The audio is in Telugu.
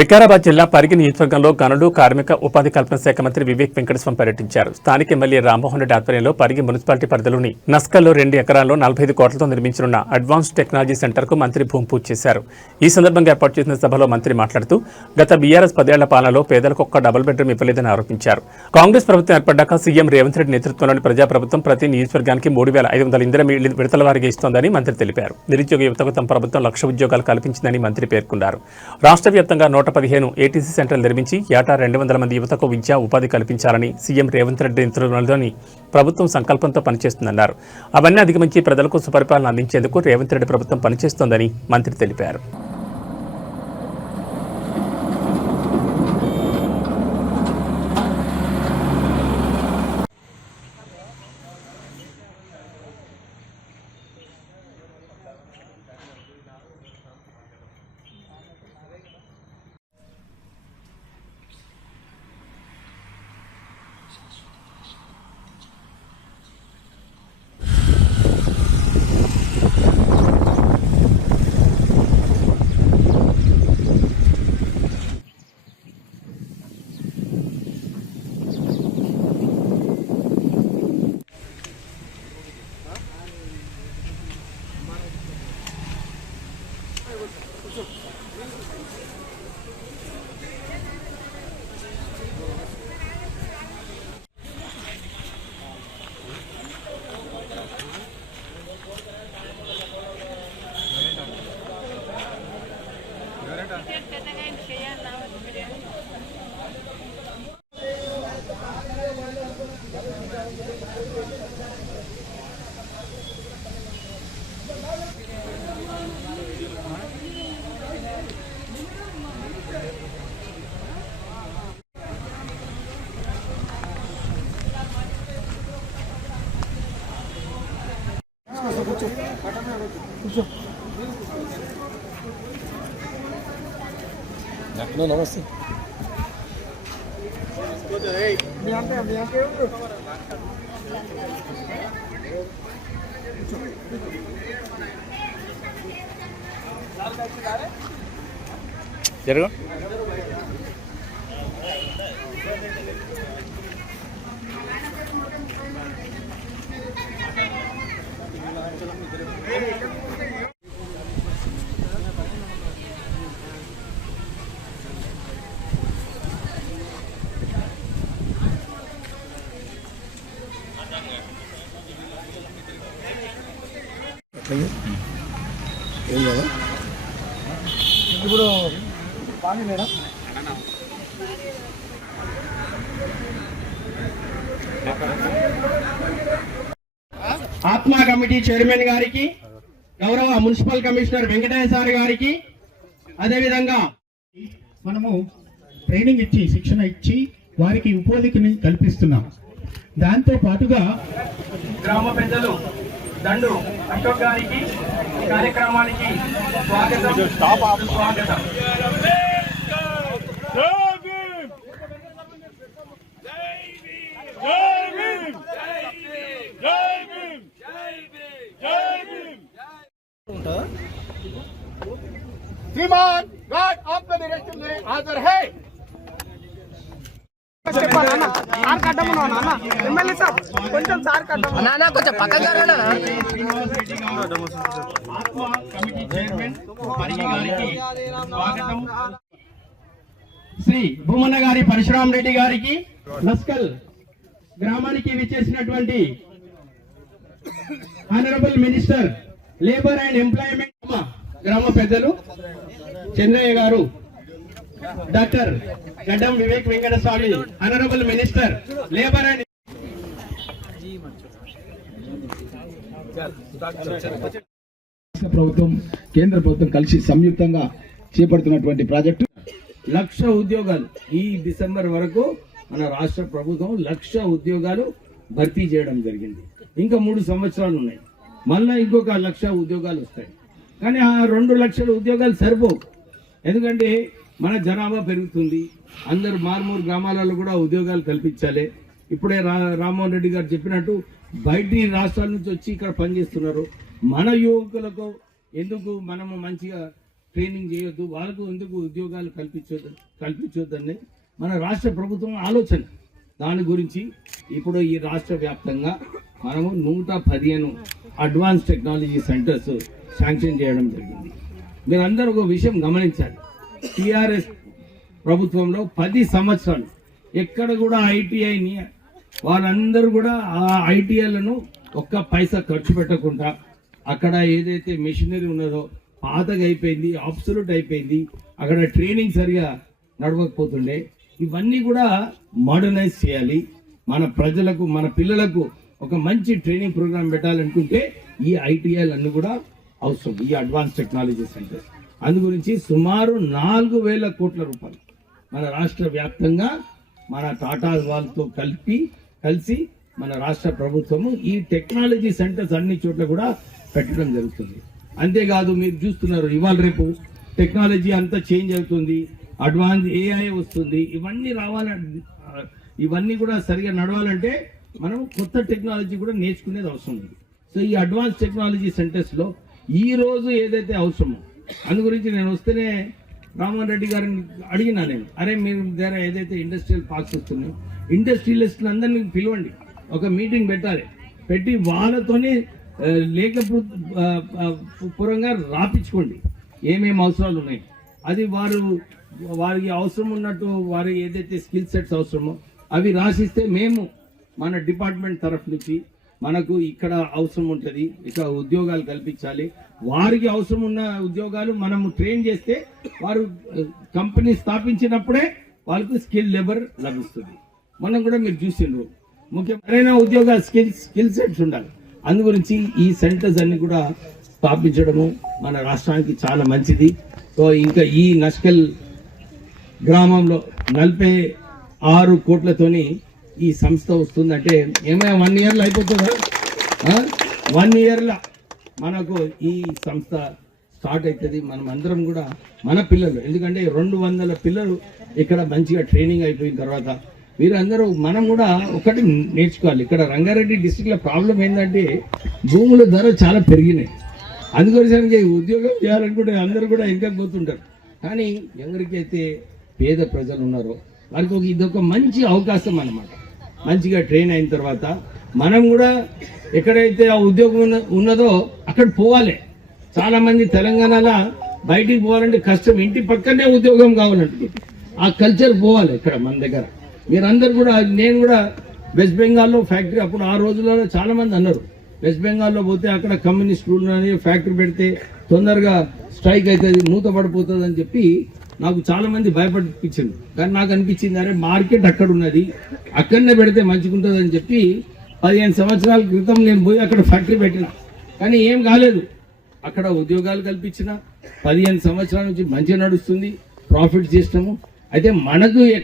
వికారాబాద్ జిల్లా పరిగి నియోజకవర్గంలో గనులు కార్మిక ఉపాధి కల్పన శాఖ మంత్రి వివేక్ వెంకటస్వామి పర్యటించారు. స్థానిక ఎమ్మెల్యే రామ్మోహన్ రెడ్డి ఆధ్వర్యంలో పరిగి మున్సిపాలిటీ పరిధిలోని నస్కల్లో 2 ఎకరాల్లో 45 కోట్లతో నిర్మించనున్న అడ్వాన్స్ టెక్నాలజీ సెంటర్ కు మంత్రి భూమి పూజ చేశారు. ఈ సందర్భంగా ఏర్పాటు చేసిన సభలో మంత్రి మాట్లాడుతూ గత బీఆర్ఎస్ 10 ఏళ్ల పాలనలో పేదలకు ఒక్క డబుల్ బెడ్రూమ్ ఇవ్వలేదని ఆరోపించారు. కాంగ్రెస్ ప్రభుత్వం ఏర్పడ్డాక సీఎం రేవంత్ రెడ్డి నేతృత్వంలోని ప్రజాప్రభుత్వం ప్రతి నియోజకవర్గానికి 3,500 ఇందిరా విడతల వారీగా ఇస్తోందని మంత్రి తెలిపారు. నిరుద్యోగ యువతకు తమ ప్రభుత్వం 1,00,000 ఉద్యోగాలు కల్పించిందని మంత్రి పేర్కొన్నారు. రాష్ట్ర వ్యాప్తంగా 115 ఏటీసీ సెంటర్లు నిర్మించి ఏటా 200 మంది యువతకు విద్యా ఉపాధి కల్పించాలని సీఎం రేవంత్ రెడ్డి నేతృత్వంలోని ప్రభుత్వం సంకల్పంతో పనిచేస్తుందన్నారు. అవన్నీ అధిగమించి ప్రజలకు సుపరిపాలన అందించేందుకు రేవంత్ రెడ్డి ప్రభుత్వం పనిచేస్తోందని మంత్రి తెలిపారు. నమస్తే జరుగు ఇప్పుడు ఆత్మా కమిటీ చైర్మన్ గారికి, గౌరవ మున్సిపల్ కమిషనర్ వెంకటయ్య సార్ గారికి, అదేవిధంగా మనము ట్రైనింగ్ ఇచ్చి శిక్షణ ఇచ్చి వారికి ఉపాధిని కల్పిస్తున్నాం. దాంతో పాటుగా గ్రామ పెద్దలు దండు అశోక్ గారికి ఈ కార్యక్రమానికి స్వాగతం. श्रीमान गार्ड आपका डायरेक्शन में हाजिर है। శ్రీ భూమన్న గారి పరశురామ్ రెడ్డి గారికి, నస్కల్ గ్రామానికి విచ్చేసినటువంటి honourable minister labour and employment గ్రామ పెద్దలు చెన్నయ్య గారు, డాక్టర్ గడ్డం Vivek Venkataswamy honourable minister labour and ప్రభుత్వం కేంద్ర ప్రభుత్వం కలిసి సంయుక్తంగా చేపడుతున్నటువంటి ప్రాజెక్టు 1,00,000 ఉద్యోగాలు ఈ డిసెంబర్ వరకు మన రాష్ట్ర ప్రభుత్వం 1,00,000 ఉద్యోగాలు భర్తీ చేయడం జరిగింది. ఇంకా 3 సంవత్సరాలు ఉన్నాయి, మళ్ళీ ఇంకొక 1,00,000 ఉద్యోగాలు వస్తాయి. కానీ ఆ 2,00,000 ఉద్యోగాలు సరిపోవు. ఎందుకంటే మన జనాభా పెరుగుతుంది, అందరు మారుమూరు గ్రామాలలో కూడా ఉద్యోగాలు కల్పించాలి. ఇప్పుడే రామ్మోహన్ రెడ్డి గారు చెప్పినట్టు బయటి రాష్ట్రాల నుంచి వచ్చి ఇక్కడ పనిచేస్తున్నారు. మన యువకులకు ఎందుకు మనము మంచిగా ట్రైనింగ్ చేయొద్దు, వాళ్ళకు ఎందుకు ఉద్యోగాలు కల్పించొద్దని మన రాష్ట్ర ప్రభుత్వం ఆలోచన. దాని గురించి ఇప్పుడు ఈ రాష్ట్ర వ్యాప్తంగా మనము 115 అడ్వాన్స్ టెక్నాలజీ సెంటర్స్ శాంక్షన్ చేయడం జరిగింది. మీరందరూ ఒక విషయం గమనించాలి, టీఆర్ఎస్ ప్రభుత్వంలో 10 సంవత్సరాలు ఎక్కడ కూడా ఐటీఐని వాళ్ళందరూ కూడా ఆ ఐటీఐలను ఒక్క పైసా ఖర్చు పెట్టకుండా అక్కడ ఏదైతే మెషినరీ ఉన్నదో పాతగా అయిపోయింది, అబ్సల్యూట్ అయిపోయింది, అక్కడ ట్రైనింగ్ సరిగా నడవకపోతుండే. ఇవన్నీ కూడా మోడర్నైజ్ చేయాలి. మన ప్రజలకు మన పిల్లలకు ఒక మంచి ట్రైనింగ్ ప్రోగ్రామ్ పెట్టాలనుకుంటే ఈ ఐటీఐలన్నీ కూడా అవసరం, ఈ అడ్వాన్స్ టెక్నాలజీ సెంటర్. అందు గురించి సుమారు 4,000 కోట్ల రూపాయలు మన రాష్ట్ర వ్యాప్తంగా మన టాటా వాళ్ళతో కలిసి మన రాష్ట్ర ప్రభుత్వము ఈ టెక్నాలజీ సెంటర్స్ అన్ని చోట్ల కూడా పెట్టడం జరుగుతుంది. అంతేకాదు, మీరు చూస్తున్నారు ఇవాళ రేపు టెక్నాలజీ అంతా చేంజ్ అవుతుంది, అడ్వాన్స్ ఏఐ వస్తుంది. ఇవన్నీ కూడా సరిగా నడవాలంటే మనం కొత్త టెక్నాలజీ కూడా నేర్చుకునేది అవసరం ఉంది. సో ఈ అడ్వాన్స్ టెక్నాలజీ సెంటర్స్లో ఈ రోజు ఏదైతే అవసరమో అందు గురించి నేను వస్తేనే రామ్మోహన్ రెడ్డి గారిని అడిగినా నేను, అరే మీరు దగ్గర ఏదైతే ఇండస్ట్రియల్ పార్క్స్ వస్తున్నాయో ఇండస్ట్రియలిస్టులు అందరినీ పిలవండి, ఒక మీటింగ్ పెట్టి వాళ్ళతోనే లేఖపూర్వంగా రాపించుకోండి ఏమేమి అవసరాలు ఉన్నాయి. అది వారికి అవసరం ఉన్నట్టు వారి ఏదైతే స్కిల్ సెట్స్ అవసరమో అవి రాసిస్తే మేము మన డిపార్ట్మెంట్ తరఫు నుంచి మనకు ఇక్కడ అవసరం ఉంటుంది, ఇక్కడ ఉద్యోగాలు కల్పించాలి. వారికి అవసరం ఉన్న ఉద్యోగాలు మనము ట్రైన్ చేస్తే వారు కంపెనీ స్థాపించినప్పుడే వాళ్ళకు స్కిల్ లేబర్ లభిస్తుంది. మనం కూడా మీరు చూసిండ్రు, ముఖ్యమైన ఉద్యోగ స్కిల్ సెట్స్ ఉండాలి. అందు గురించి ఈ సెంటర్స్ అన్ని కూడా స్థాపించడము మన రాష్ట్రానికి చాలా మంచిది. సో ఇంకా ఈ నస్కల్ గ్రామంలో 46 కోట్లతోని ఈ సంస్థ వస్తుందంటే ఏమైనా 1 ఇయర్లో అయిపోతుందా? 1 ఇయర్లో మనకు ఈ సంస్థ స్టార్ట్ అవుతుంది. మనం అందరం కూడా మన పిల్లలు, ఎందుకంటే 200 పిల్లలు ఇక్కడ మంచిగా ట్రైనింగ్ అయిపోయిన తర్వాత మీరు అందరూ మనం కూడా ఒకటి నేర్చుకోవాలి. ఇక్కడ రంగారెడ్డి డిస్ట్రిక్ట్లో ప్రాబ్లం ఏంటంటే భూముల ధర చాలా పెరిగినాయి. అందుకోసానికి ఉద్యోగం చేయాలనుకుంటే అందరూ కూడా ఇంకా పోతుంటారు. కానీ ఎవరికైతే పేద ప్రజలు ఉన్నారో వారికి ఇదొక మంచి అవకాశం అన్నమాట. మంచిగా ట్రైన్ అయిన తర్వాత మనం కూడా ఎక్కడైతే ఆ ఉద్యోగం ఉన్నదో అక్కడ పోవాలి. చాలామంది తెలంగాణలో బయటికి పోవాలంటే కష్టం, ఇంటి పక్కనే ఉద్యోగం కావాలంటే ఆ కల్చర్ పోవాలి ఇక్కడ మన దగ్గర. మీరందరూ కూడా, నేను కూడా వెస్ట్ బెంగాల్లో ఫ్యాక్టరీ అప్పుడు ఆ రోజులలో చాలామంది అన్నారు వెస్ట్ బెంగాల్లో పోతే అక్కడ కమ్యూనిస్ట్ రూల్ అని ఫ్యాక్టరీ పెడితే తొందరగా స్ట్రైక్ అవుతుంది, మూతపడిపోతుంది అని చెప్పి నాకు చాలామంది భయపడిపించింది. కానీ నాకు అనిపించింది అరే మార్కెట్ అక్కడ ఉన్నది, అక్కడనే పెడితే మంచిగుంటుంది అని చెప్పి 15 సంవత్సరాల క్రితం నేను పోయి అక్కడ ఫ్యాక్టరీ పెట్టిన. కానీ ఏం కాలేదు, అక్కడ ఉద్యోగాలు కల్పించిన 15 సంవత్సరాల నుంచి మంచిగా నడుస్తుంది, ప్రాఫిట్ చేసినాము. అయితే మనకు ఎక్కడ